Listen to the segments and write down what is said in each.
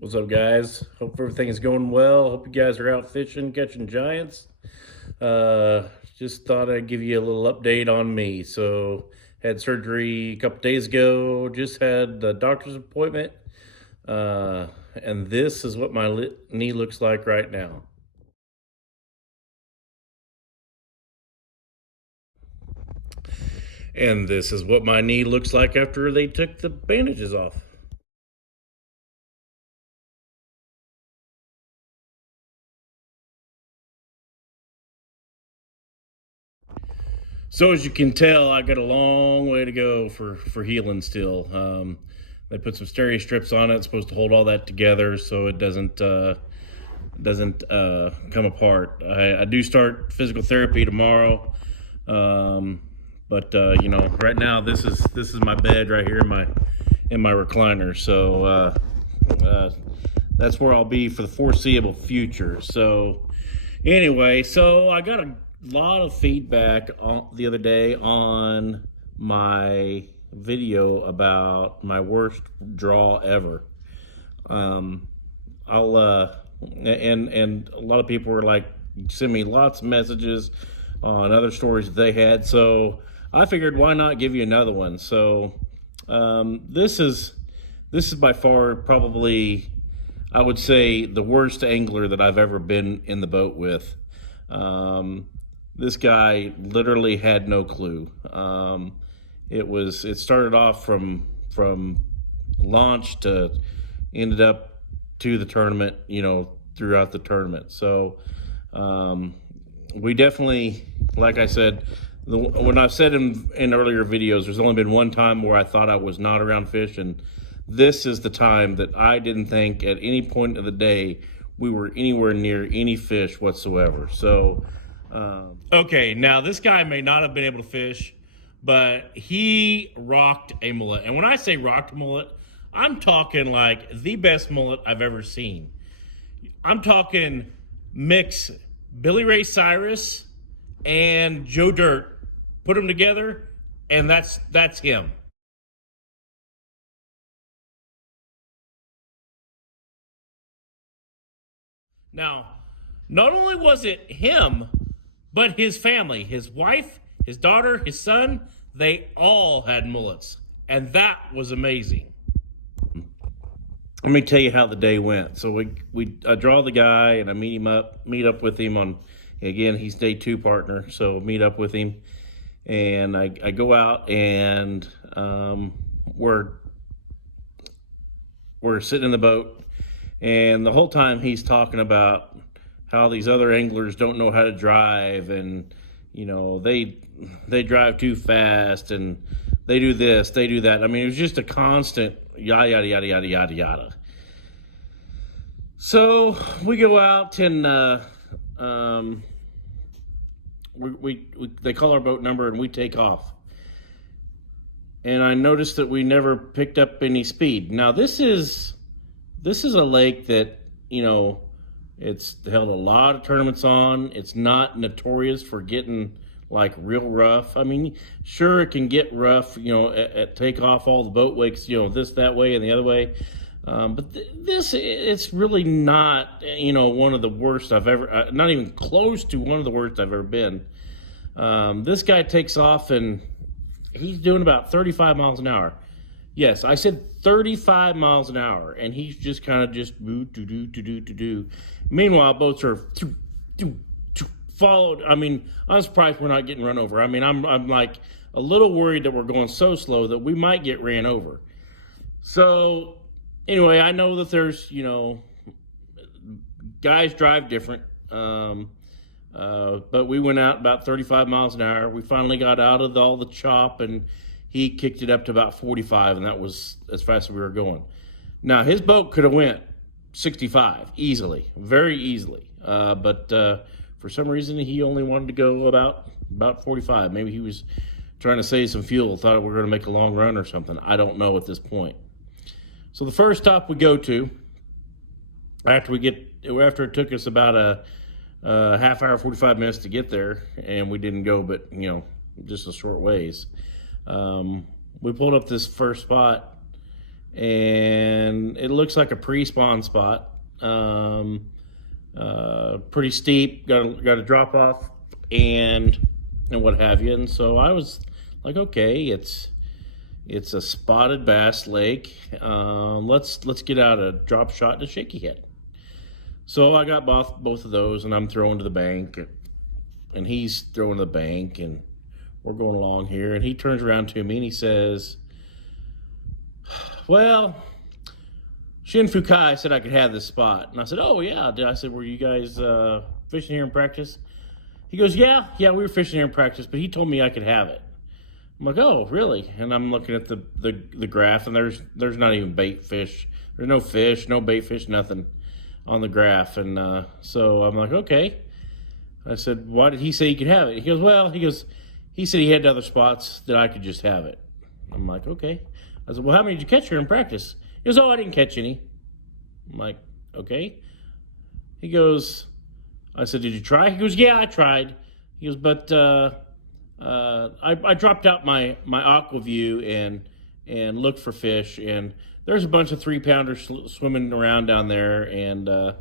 What's up, guys? Hope everything is going well. Hope you guys are out fishing, catching giants. Uh, just thought I'd give you a little update on me. So, had surgery a couple days ago. Just had the doctor's appointment, and this is what my knee looks like right now. And this is what my knee looks like after they took the bandages off. So as you can tell, I got a long way to go for healing still. They put some stereo strips on it. It's supposed to hold all that together so it doesn't come apart. I do start physical therapy tomorrow, but right now this is my bed right here in my recliner. So that's where I'll be for the foreseeable future. So anyway, so I got a lot of feedback the other day on my video about my worst draw ever. I'll and a lot of people were like, send me lots of messages on other stories that they had. So I figured, why not give you another one? So this is by far probably, I would say, the worst angler that I've ever been in the boat with. This guy literally had no clue. It started off from launch to ended up to the tournament, throughout the tournament. So we definitely, like I said, when I've said in earlier videos, there's only been one time where I thought I was not around fish, and this is the time that I didn't think at any point of the day we were anywhere near any fish whatsoever. So okay, now this guy may not have been able to fish, but he rocked a mullet. And when I say rocked a mullet, I'm talking like the best mullet I've ever seen. I'm talking mix Billy Ray Cyrus and Joe Dirt, put them together, and that's him. Now, not only was it him, but his family, his wife, his daughter, his son, they all had mullets. And that was amazing. Let me tell you how the day went. So I draw the guy and I meet up with him on, again, he's day 2 partner. So meet up with him and I go out and we're sitting in the boat, and the whole time he's talking about how these other anglers don't know how to drive, and they drive too fast, and they do this, they do that. I mean, it was just a constant yada yada yada yada yada yada. So we go out and they call our boat number and we take off. And I noticed that we never picked up any speed. Now this is a lake that it's held a lot of tournaments on. It's not notorious for getting like real rough. I mean, sure, it can get rough, at takeoff, all the boat wakes, this, that way, and the other way. But it's really not, one of the worst I've ever, not even close to one of the worst I've ever been. This guy takes off and he's doing about 35 miles an hour. Yes, I said 35 miles an hour, and he's just kind of just do. Meanwhile, boats are followed. I mean, I'm surprised we're not getting run over. I mean, I'm like a little worried that we're going so slow that we might get ran over. So anyway, I know that there's guys drive different. But we went out about 35 miles an hour. We finally got out of all the chop, and he kicked it up to about 45, and that was as fast as we were going. Now, his boat could have went 65 easily, very easily. But for some reason, he only wanted to go about 45. Maybe he was trying to save some fuel, thought we were going to make a long run or something. I don't know at this point. So the first stop we go to, after it took us about a half hour, 45 minutes to get there, and we didn't go but just a short ways. We pulled up this first spot, and it looks like a pre-spawn spot. Pretty steep, got a drop off, and what have you. And so I was like, okay, it's a spotted bass lake. Let's get out a drop shot and a shaky head. So I got both of those, and I'm throwing to the bank, and he's throwing to the bank, and we're going along here, and he turns around to me and he says, well, Shin Fukai said I could have this spot. And I said, oh, yeah. I said, were you guys fishing here in practice? He goes, yeah, we were fishing here in practice, but he told me I could have it. I'm like, oh, really? And I'm looking at the graph, and there's not even bait fish. There's no fish, no bait fish, nothing on the graph. And so I'm like, okay. I said, why did he say he could have it? He goes, well, he said he had other spots that I could just have it. I'm like, okay. I said, well, how many did you catch here in practice? He goes, oh, I didn't catch any. I'm like, okay. He goes, I said, did you try? He goes, yeah, I tried. He goes, but I dropped out my AquaView and looked for fish, and there's a bunch of 3-pounders swimming around down there, and I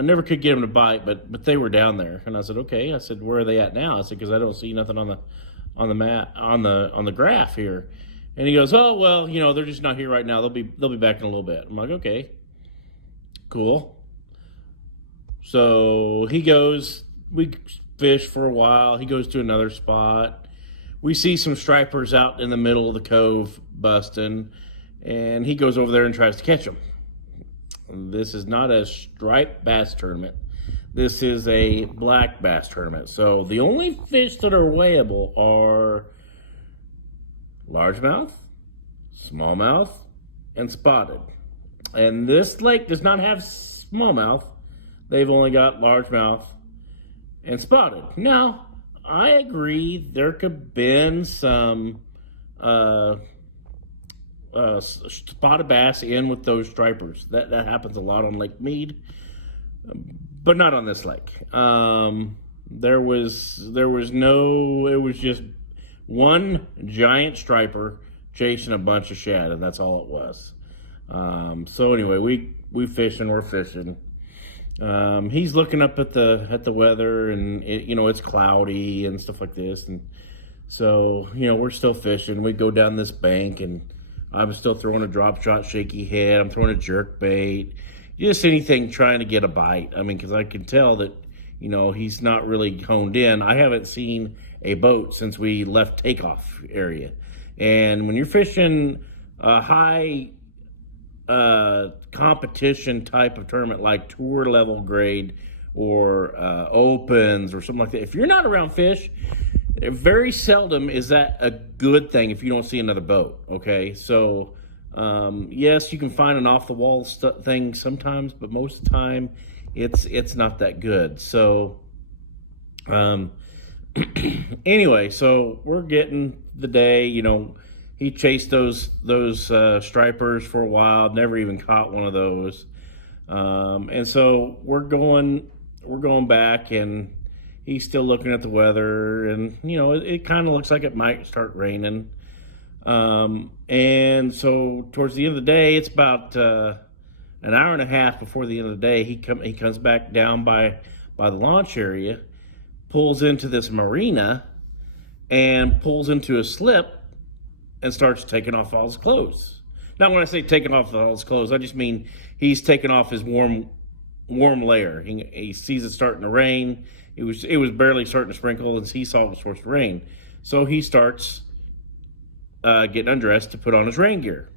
never could get them to bite, but they were down there. And I said, okay. I said, where are they at now? I said, because I don't see nothing on the graph here. And he goes, oh, well, they're just not here right now. They'll be back in a little bit. I'm like, okay, cool. So he goes, we fish for a while. He goes to another spot. We see some stripers out in the middle of the cove busting, and he goes over there and tries to catch them. This is not a striped bass tournament. This is a black bass tournament. So the only fish that are weighable are largemouth, smallmouth, and spotted. And this lake does not have smallmouth. They've only got largemouth and spotted. Now, I agree there could have been some spotted bass in with those stripers. That happens a lot on Lake Mead, but not on this lake. There was no, it was just one giant striper chasing a bunch of shad, and that's all it was. So anyway, we're fishing. He's looking up at the weather, and it's cloudy and stuff like this, and so we're still fishing. We go down this bank, and I'm still throwing a drop shot, shaky head. I'm throwing a jerk bait, just anything trying to get a bite. I mean, because I can tell that he's not really honed in. I haven't seen a boat since we left takeoff area, and when you're fishing a high competition type of tournament like tour level grade or opens or something like that, if you're not around fish, very seldom is that a good thing if you don't see another boat. Okay, so yes, you can find an off the wall thing sometimes, but most of the time it's not that good. So anyway, so we're getting the day. He chased those stripers for a while, never even caught one of those. And so we're going back, and he's still looking at the weather, and it kind of looks like it might start raining. And so towards the end of the day, it's about an hour and a half before the end of the day, he comes back down by the launch area, pulls into this marina, and pulls into a slip and starts taking off all his clothes. Now, when I say taking off all his clothes, I just mean he's taking off his warm layer. He sees it starting to rain. It was barely starting to sprinkle, and he saw it was supposed to rain. So he starts getting undressed to put on his rain gear.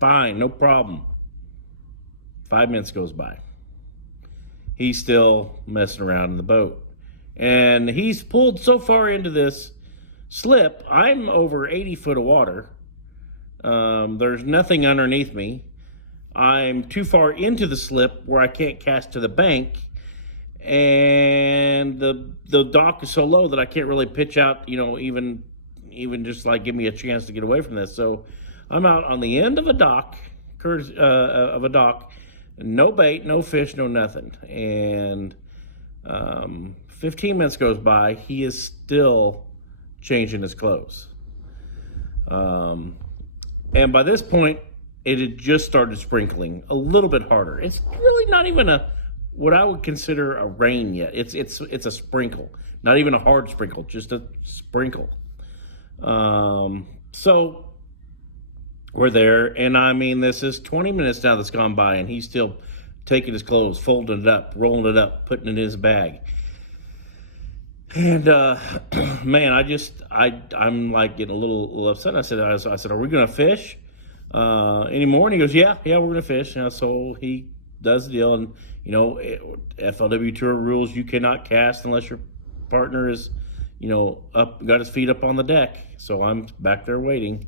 Fine, no problem. 5 minutes goes by. He's still messing around in the boat. And he's pulled so far into this slip, I'm over 80 foot of water. There's nothing underneath me. I'm too far into the slip where I can't cast to the bank, and the dock is so low that I can't really pitch out, even just like give me a chance to get away from this. So I'm out on the end of a dock, no bait, no fish, no nothing. And 15 minutes goes by, he is still changing his clothes. And by this point, it had just started sprinkling a little bit harder. It's really not even what I would consider a rain yet. It's a sprinkle, not even a hard sprinkle, just a sprinkle. So we're there, and I mean, this is 20 minutes now that's gone by, and he's still taking his clothes, folding it up, rolling it up, putting it in his bag. And man, I'm like getting a little upset. I said, are we gonna fish anymore? And he goes, yeah, we're gonna fish. And so he does the deal, and FLW Tour rules: you cannot cast unless your partner is, got his feet up on the deck. So I'm back there waiting.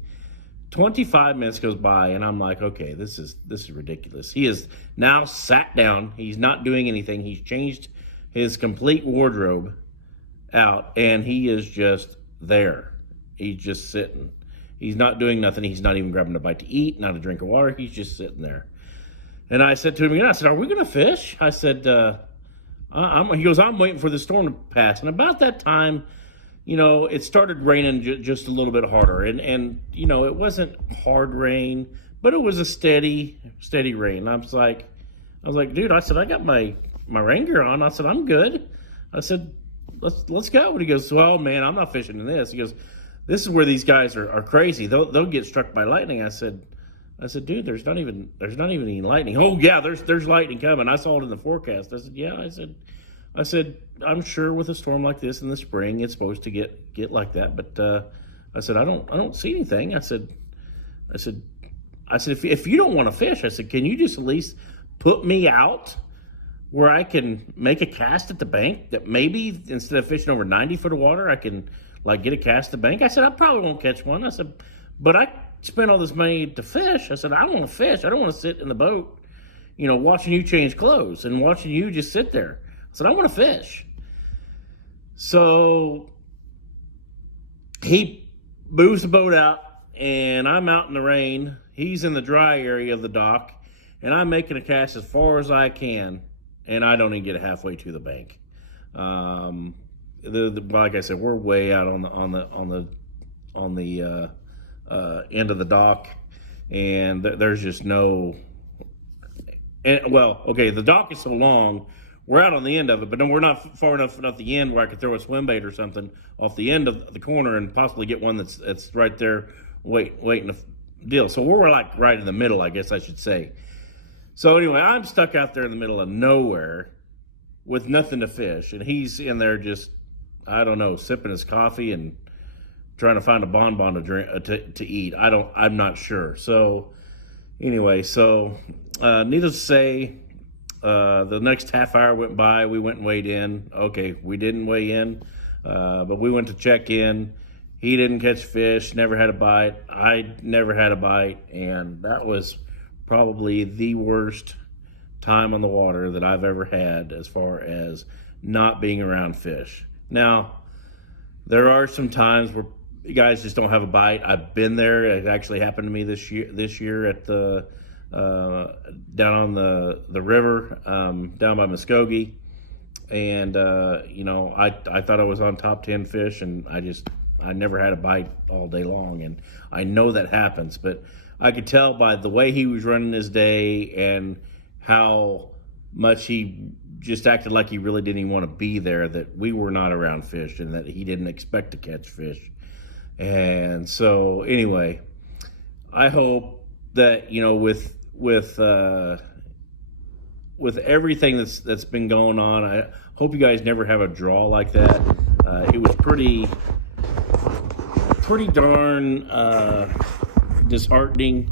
25 minutes goes by, and I'm like, okay, this is ridiculous. He is now sat down. He's not doing anything. He's changed his complete wardrobe out, and he is just there. He's just sitting. He's not doing nothing. He's not even grabbing a bite to eat, not a drink of water. He's just sitting there. And I said to him again, I said, are we going to fish? I said, he goes, I'm waiting for the storm to pass. And about that time, it started raining just a little bit harder. And it wasn't hard rain, but it was a steady rain. I was like, dude, I said, I got my rain gear on. I said, I'm good. I said, let's go. And he goes, well, man, I'm not fishing in this. He goes, this is where these guys are crazy. They'll get struck by lightning. I said, dude, there's not even any lightning. Oh yeah, there's lightning coming. I saw it in the forecast. I said, yeah. I said, I'm sure with a storm like this in the spring, it's supposed to get like that. But I said, I don't see anything. I said, if you don't want to fish, I said, can you just at least put me out where I can make a cast at the bank, that maybe instead of fishing over 90 foot of water, I can get a cast at the bank? I said, I probably won't catch one. I said, but I spent all this money to fish. I said, I want to fish. I don't want to sit in the boat, watching you change clothes and watching you just sit there. I said, I want to fish. So he moves the boat out, and I'm out in the rain. He's in the dry area of the dock, and I'm making a cast as far as I can, and I don't even get halfway to the bank. Like I said, we're way out on the end of the dock, and there's just no. The dock is so long, we're out on the end of it, but then we're not far enough at the end where I could throw a swim bait or something off the end of the corner and possibly get one that's right there waiting to deal. So we're like right in the middle, I guess I should say. So anyway, I'm stuck out there in the middle of nowhere with nothing to fish, and he's in there just, I don't know, sipping his coffee and trying to find a bonbon to drink to eat. I'm not sure. So anyway, needless to say, the next half hour went by. We went and weighed in. Okay, we didn't weigh in, but we went to check in. He didn't catch fish, never had a bite. I never had a bite, and that was probably the worst time on the water that I've ever had as far as not being around fish. Now, there are some times where you guys just don't have a bite. I've been there. It actually happened to me this year at the down on the river down by Muskogee, and I thought I was on top 10 fish, and I never had a bite all day long, and I know that happens, but I could tell by the way he was running his day and how much he just acted like he really didn't even want to be there, that we were not around fish and that he didn't expect to catch fish. And so anyway, I hope that, with everything that's been going on, I hope you guys never have a draw like that. It was pretty darn disheartening.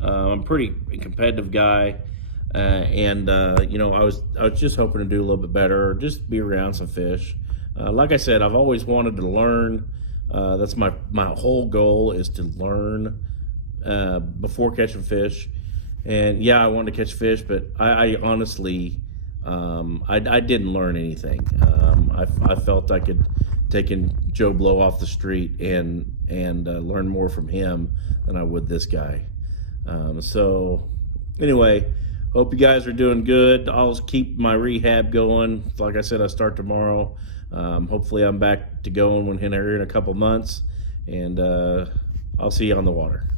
I'm a pretty competitive guy, and I was just hoping to do a little bit better, or just be around some fish. Like I said, I've always wanted to learn. That's my whole goal, is to learn before catching fish. And yeah, I wanted to catch fish, but I honestly, I didn't learn anything. I felt I could take Joe Blow off the street and learn more from him than I would this guy. So anyway, hope you guys are doing good. I'll keep my rehab going. Like I said, I start tomorrow. Hopefully I'm back to going here in a couple months, and I'll see you on the water.